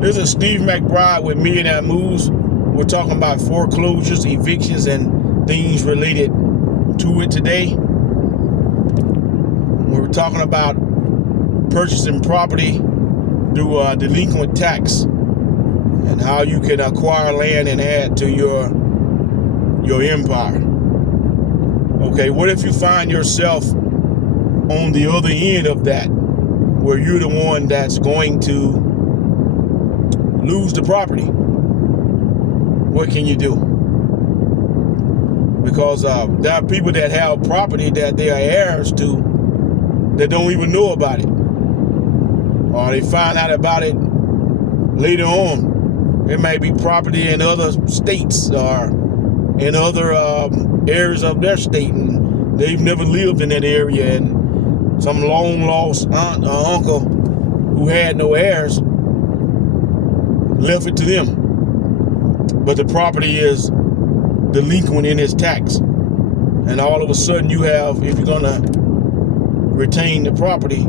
This is Steve McBride with Millionaire Moves. We're talking about foreclosures, evictions, and things related to it today. We're talking about purchasing property through delinquent tax and how you can acquire land and add to your empire. Okay, what if you find yourself on the other end of that, where you're the one that's going to lose the property? What can you do? Because there are people that have property that they are heirs to that don't even know about it, or they find out about it later on. It may be property in other states or in other areas of their state, and they've never lived in that area, and some long lost aunt or uncle who had no heirs left it to them. But the property is delinquent in its tax, and all of a sudden you have, if you're gonna retain the property,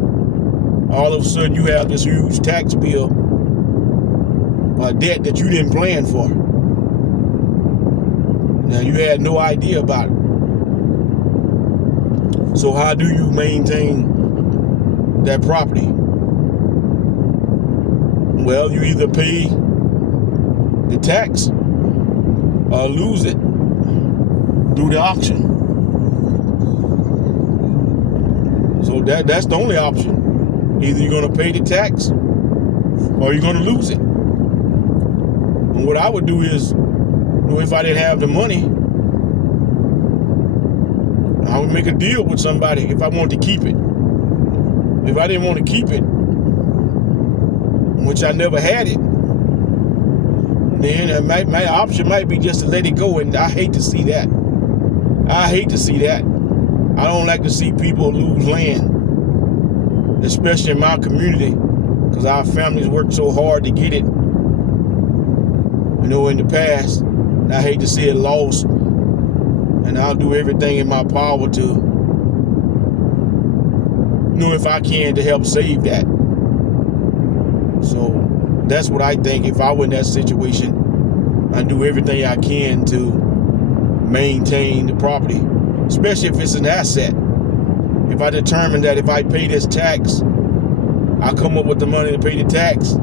all of a sudden you have this huge tax bill, a debt that you didn't plan for. Now you had no idea about it. So how do you maintain that property? Well, you either pay the tax or lose it through the auction. So that's the only option. Either you're going to pay the tax or you're going to lose it. And what I would do is, if I didn't have the money, I would make a deal with somebody if I wanted to keep it. If I didn't want to keep it, which I never had it, then my option might be just to let it go, and I hate to see that. I hate to see that. I don't like to see people lose land, especially in my community, because our families worked so hard to get it, in the past. And I hate to see it lost, and I'll do everything in my power to, if I can, to help save that. So that's what I think. If I were in that situation, I'd do everything I can to maintain the property, especially if it's an asset. If I determine that if I pay this tax, I come up with the money to pay the tax,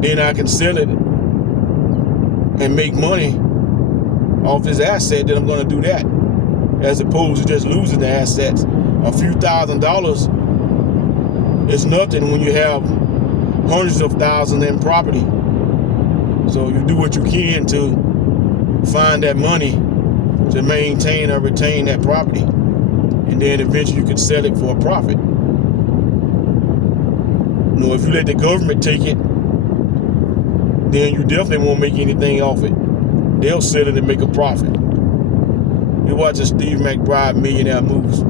then I can sell it and make money off this asset, then I'm going to do that, as opposed to just losing the assets. A few $1,000s is nothing when you have hundreds of thousands in property. So you do what you can to find that money to maintain or retain that property, and then eventually you can sell it for a profit. If you let the government take it, then you definitely won't make anything off it. They'll sell it and make a profit. You're watching Steve McBride, Millionaire Moves.